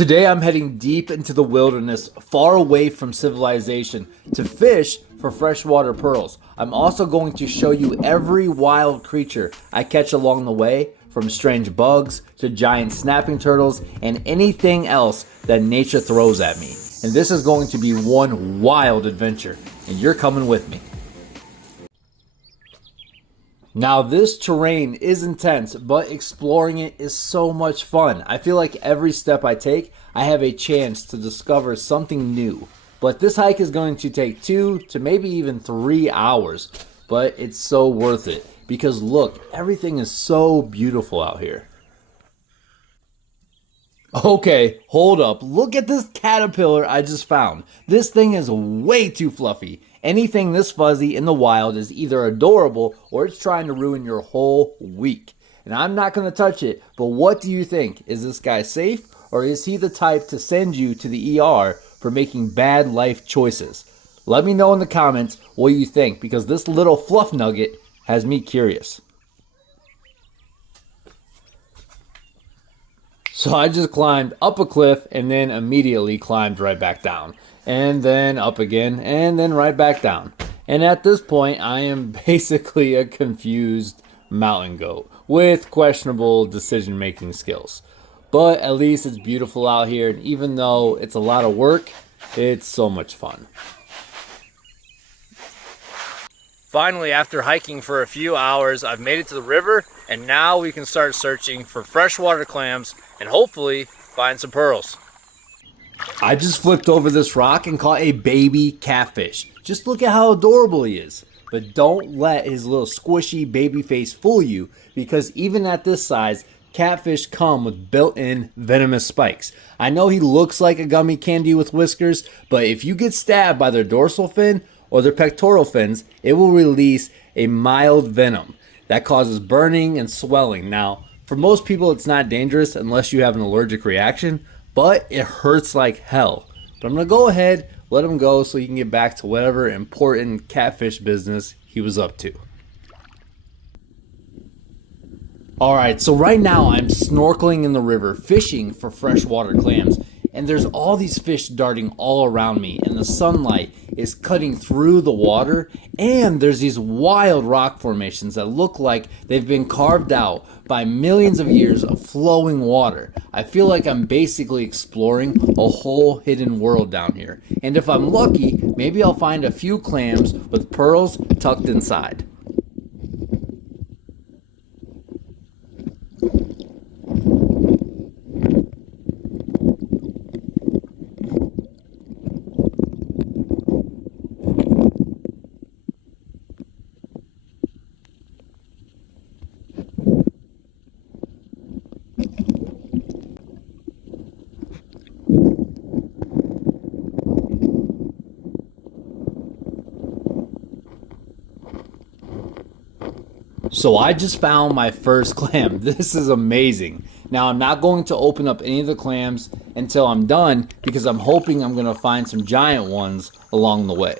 Today I'm heading deep into the wilderness, far away from civilization, to fish for freshwater pearls. I'm also going to show you every wild creature I catch along the way, from strange bugs to giant snapping turtles and anything else that nature throws at me. And this is going to be one wild adventure, and you're coming with me. Now this terrain is intense, but exploring it is so much fun. I feel like every step I take, I have a chance to discover something new. But this hike is going to take 2 to maybe even 3 hours, but it's so worth it because look, everything is so beautiful out here. Okay, hold up. Look at this caterpillar I just found. This thing is way too fluffy. Anything this fuzzy in the wild is either adorable or it's trying to ruin your whole week. And I'm not going to touch it, but what do you think? Is this guy safe or is he the type to send you to the ER for making bad life choices? Let me know in the comments what you think because this little fluff nugget has me curious. So I just climbed up a cliff and then immediately climbed right back down. And then up again and then right back down. And at this point, I am basically a confused mountain goat with questionable decision-making skills. But at least it's beautiful out here, and even though it's a lot of work, it's so much fun. Finally, after hiking for a few hours, I've made it to the river, and now we can start searching for freshwater clams and hopefully find some pearls. I just flipped over this rock and caught a baby catfish. Just look at how adorable he is. But don't let his little squishy baby face fool you because even at this size, catfish come with built-in venomous spikes. I know he looks like a gummy candy with whiskers, but if you get stabbed by their dorsal fin or their pectoral fins, it will release a mild venom that causes burning and swelling. Now, for most people, it's not dangerous unless you have an allergic reaction, but it hurts like hell. But I'm going to go ahead, let him go so he can get back to whatever important catfish business he was up to. Alright, so right now I'm snorkeling in the river, fishing for freshwater clams. And there's all these fish darting all around me, and the sunlight is cutting through the water, and there's these wild rock formations that look like they've been carved out by millions of years of flowing water. I feel like I'm basically exploring a whole hidden world down here, and if I'm lucky, maybe I'll find a few clams with pearls tucked inside. So I just found my first clam. This is amazing. Now I'm not going to open up any of the clams until I'm done because I'm hoping I'm going to find some giant ones along the way.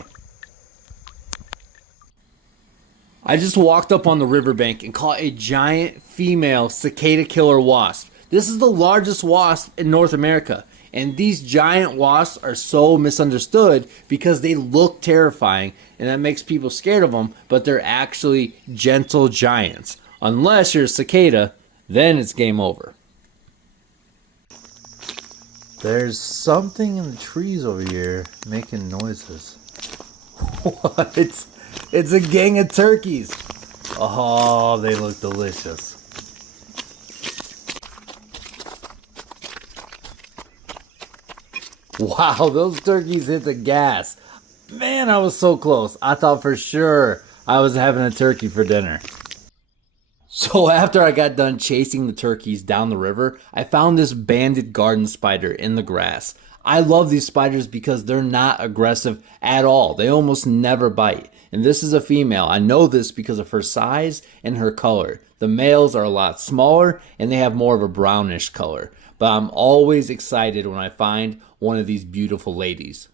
I just walked up on the riverbank and caught a giant female cicada killer wasp. This is the largest wasp in North America. And these giant wasps are so misunderstood because they look terrifying and that makes people scared of them, but they're actually gentle giants. Unless you're a cicada, then it's game over. There's something in the trees over here making noises. What? It's a gang of turkeys. Oh, they look delicious. Wow, those turkeys hit the gas. Man, I was so close. I thought for sure I was having a turkey for dinner. So after I got done chasing the turkeys down the river, I found this banded garden spider in the grass. I love these spiders because they're not aggressive at all. They almost never bite. And this is a female. I know this because of her size and her color. The males are a lot smaller and they have more of a brownish color. But I'm always excited when I find one of these beautiful ladies.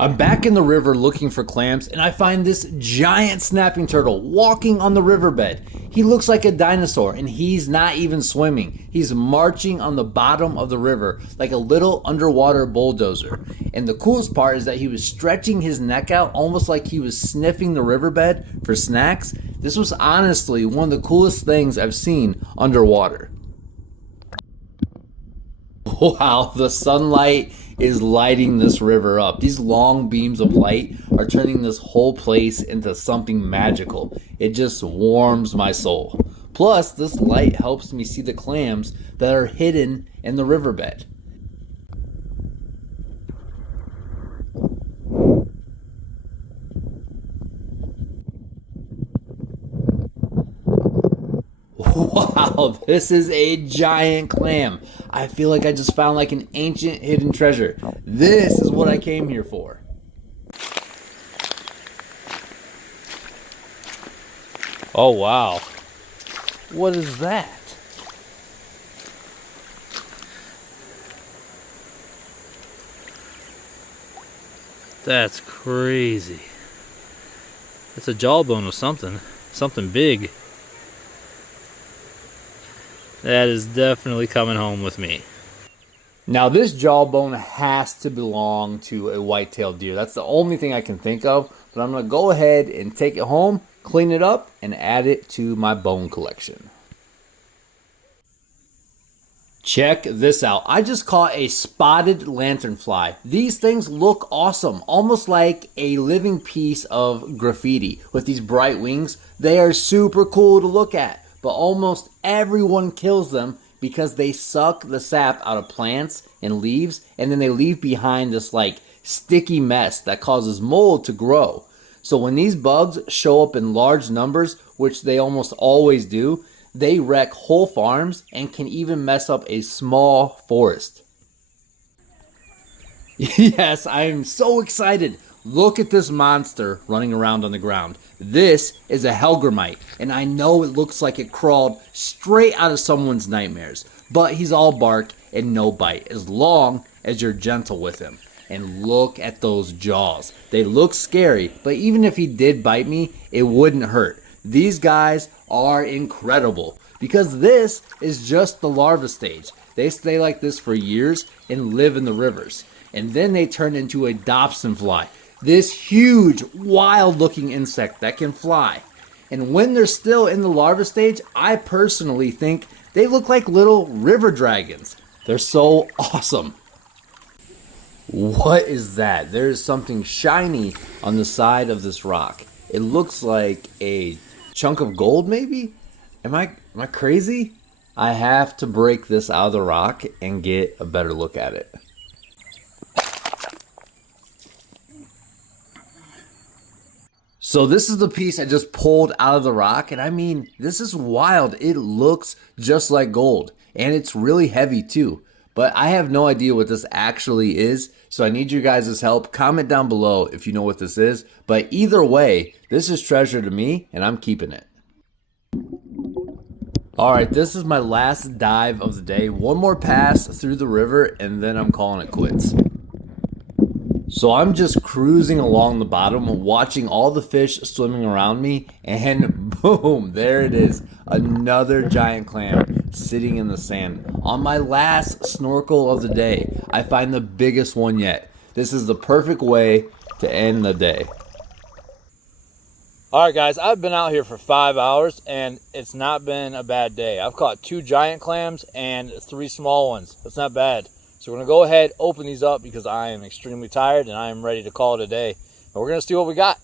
I'm back in the river looking for clams, and I find this giant snapping turtle walking on the riverbed. He looks like a dinosaur, and he's not even swimming. He's marching on the bottom of the river like a little underwater bulldozer. And the coolest part is that he was stretching his neck out almost like he was sniffing the riverbed for snacks. This was honestly one of the coolest things I've seen underwater. Wow, the sunlight is lighting this river up. These long beams of light are turning this whole place into something magical. It just warms my soul. Plus, this light helps me see the clams that are hidden in the riverbed. Wow, this is a giant clam. I feel like I just found like an ancient hidden treasure. This is what I came here for. Oh wow. What is that? That's crazy. It's a jawbone of something big. That is definitely coming home with me. Now this jawbone has to belong to a white-tailed deer. That's the only thing I can think of. But I'm going to go ahead and take it home, clean it up, and add it to my bone collection. Check this out. I just caught a spotted lanternfly. These things look awesome, almost like a living piece of graffiti with these bright wings. They are super cool to look at. But almost everyone kills them because they suck the sap out of plants and leaves, and then they leave behind this like sticky mess that causes mold to grow. So when these bugs show up in large numbers, which they almost always do, they wreck whole farms and can even mess up a small forest. Yes, I am so excited. Look at this monster running around on the ground. This is a hellgrammite, and I know it looks like it crawled straight out of someone's nightmares, but he's all bark and no bite, as long as you're gentle with him. And look at those jaws. They look scary, but even if he did bite me, it wouldn't hurt. These guys are incredible, because this is just the larva stage. They stay like this for years and live in the rivers, and then they turn into a Dobson fly. This huge, wild-looking insect that can fly. And when they're still in the larva stage, I personally think they look like little river dragons. They're so awesome. What is that? There's something shiny on the side of this rock. It looks like a chunk of gold, maybe? Am I crazy? I have to break this out of the rock and get a better look at it. So this is the piece I just pulled out of the rock, and I mean, this is wild. It looks just like gold, and it's really heavy too. But I have no idea what this actually is, so I need your guys' help. Comment down below if you know what this is. But either way, this is treasure to me, and I'm keeping it. Alright, this is my last dive of the day. One more pass through the river, and then I'm calling it quits. So I'm just cruising along the bottom, watching all the fish swimming around me, and boom, there it is. Another giant clam sitting in the sand. On my last snorkel of the day, I find the biggest one yet. This is the perfect way to end the day. Alright guys, I've been out here for 5 hours, and it's not been a bad day. I've caught 2 giant clams and 3 small ones. That's not bad. So we're going to go ahead, open these up because I am extremely tired and I am ready to call it a day. And we're going to see what we got.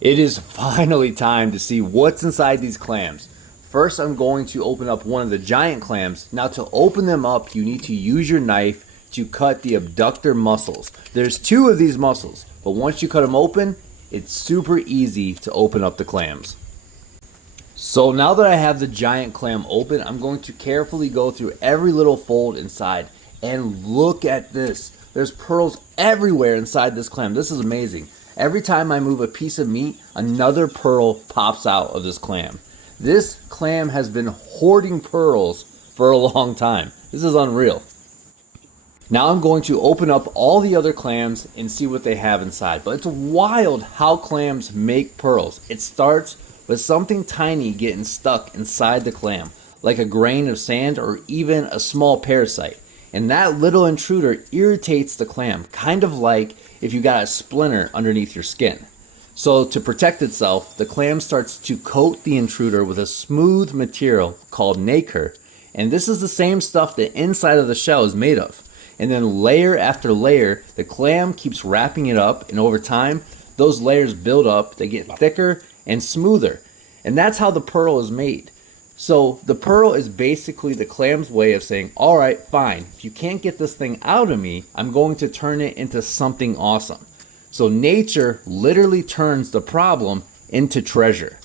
It is finally time to see what's inside these clams. First, I'm going to open up one of the giant clams. Now to open them up, you need to use your knife to cut the abductor muscles. There's 2 of these muscles, but once you cut them open, it's super easy to open up the clams. So now that I have the giant clam open, I'm going to carefully go through every little fold inside. And look at this. There's pearls everywhere inside this clam. This is amazing. Every time I move a piece of meat, another pearl pops out of this clam. This clam has been hoarding pearls for a long time. This is unreal. Now I'm going to open up all the other clams and see what they have inside. But it's wild how clams make pearls. It starts with something tiny getting stuck inside the clam, like a grain of sand or even a small parasite. And that little intruder irritates the clam, kind of like if you got a splinter underneath your skin. So to protect itself, the clam starts to coat the intruder with a smooth material called nacre. And this is the same stuff the inside of the shell is made of. And then layer after layer, the clam keeps wrapping it up, and over time, those layers build up, they get thicker and smoother. And that's how the pearl is made. So the pearl is basically the clam's way of saying, all right, fine, if you can't get this thing out of me, I'm going to turn it into something awesome. So nature literally turns the problem into treasure.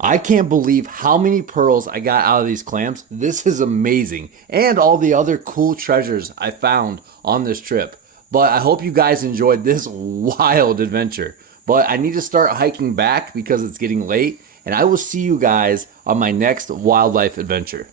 I can't believe how many pearls I got out of these clams. This is amazing. And all the other cool treasures I found on this trip. But I hope you guys enjoyed this wild adventure. But I need to start hiking back because it's getting late. And I will see you guys on my next wildlife adventure.